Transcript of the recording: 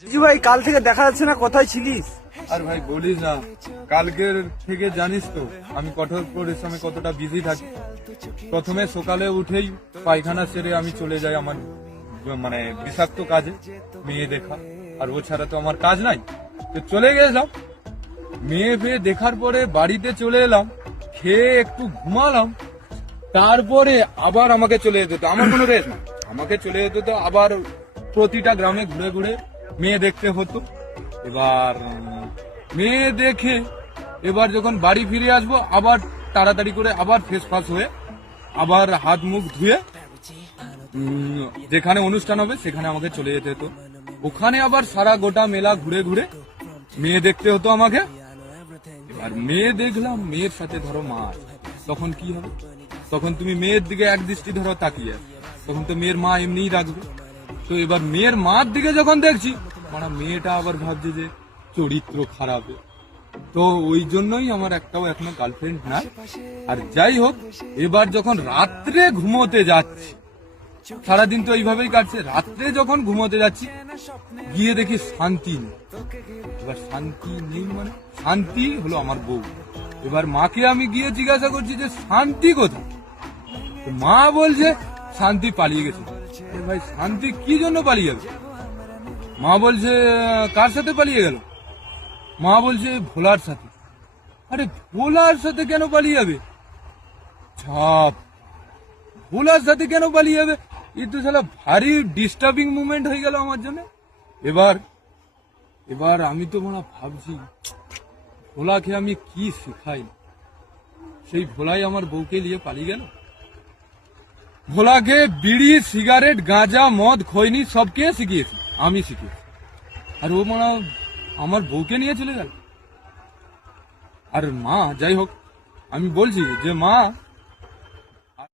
জি ভাই, কাল থেকে দেখা যাচ্ছে না, কোথায় ছিলিস? আর ভাই বলিস না, কালকের থেকে জানিস তো আমি কঠোর পরিশ্রমে কতটা বিজি থাকি। প্রথমে সকালে উঠেই পায়খানা সেরে আমি চলে যাই আমার মানে বিষাক্ত কাজে, মেয়ে দেখা। আর ও ছাড়া তো আমার কাজ নাই। তো চলে গেলাম, মেয়ে ফেয়ে দেখার পরে বাড়িতে চলে এলাম, খেয়ে একটু ঘুমালাম। তারপরে আবার আমাকে চলে যেতে হতো, আমার কোনো রেস্ট না, আমাকে চলে যেতে হতো আবার প্রতিটা গ্রামে ঘুরে ঘুরে মেয়ে দেখতে হতো। এবার মেয়ে দেখে এবার যখন বাড়ি ফিরে আসবো, আবার তাড়াতাড়ি করে আবার ফেস ফাস হয়ে আবার হাত মুখ ধুয়ে যেখানে অনুষ্ঠান হবে সেখানে আমাকে চলে যেতে হতো। ওখানে আবার সারা গোটা মেলা ঘুরে ঘুরে মেয়ে দেখতে হতো আমাকে। এবার মেয়ে দেখলাম, মেয়ের সাথে ধরো মা আছে, তখন কি হবে? তখন তুমি মেয়ের দিকে এক দৃষ্টি ধরো তাকিয়ে, তখন তো মেয়ের মা এমনিই রাখবে। তো এবার মেয়ের মার দিকে যখন দেখছি, মানে মেয়েটা আবার ভাবছে যে চরিত্র খারাপ। তো ওই জন্যই আমার একটাও এখনো গার্লফ্রেন্ড নাই। আর যাই হোক, এবার যখন রাত্রে ঘুমোতে যাচ্ছি, সারাদিন তো এইভাবেই কাটছে, রাত্রে যখন ঘুমোতে যাচ্ছি গিয়ে দেখি শান্তি নেই। এবার শান্তি নেই মানে শান্তি হলো আমার বউ। এবার মাকে আমি গিয়ে জিজ্ঞাসা করছি যে শান্তি কোথায়? তো মা বলছে শান্তি পালিয়ে গেছে। ভাই শান্তি কি জন্য পালিয়ে গেল? মা বলছে কার সাথে পালিয়ে গেল? মা বলছে ভোলার সাথে। আরে ভোলার সাথে কেন পালিয়ে যাবে? ছাপ, ভোলার সাথে কেন পালিয়ে যাবে? এই তো শালা ভারী ডিস্টার্বিং মুভমেন্ট হয়ে গেল আমার জন্য। এবার এবার আমি তো মনে ভাবছি ভোলাকে আমি কি শিখাই, সেই ভোলাই আমার বউকে নিয়ে পালিয়ে গেল। ভোলাকে বিড়ি সিগারেট গাঁজা মদ খৈনি সব কে শিখিয়েছি? আমি শিখিয়েছি। আর ও মনে আমার বউকে নিয়ে চলে গেল। আর মা, যাই হোক, আমি বলছি যে মা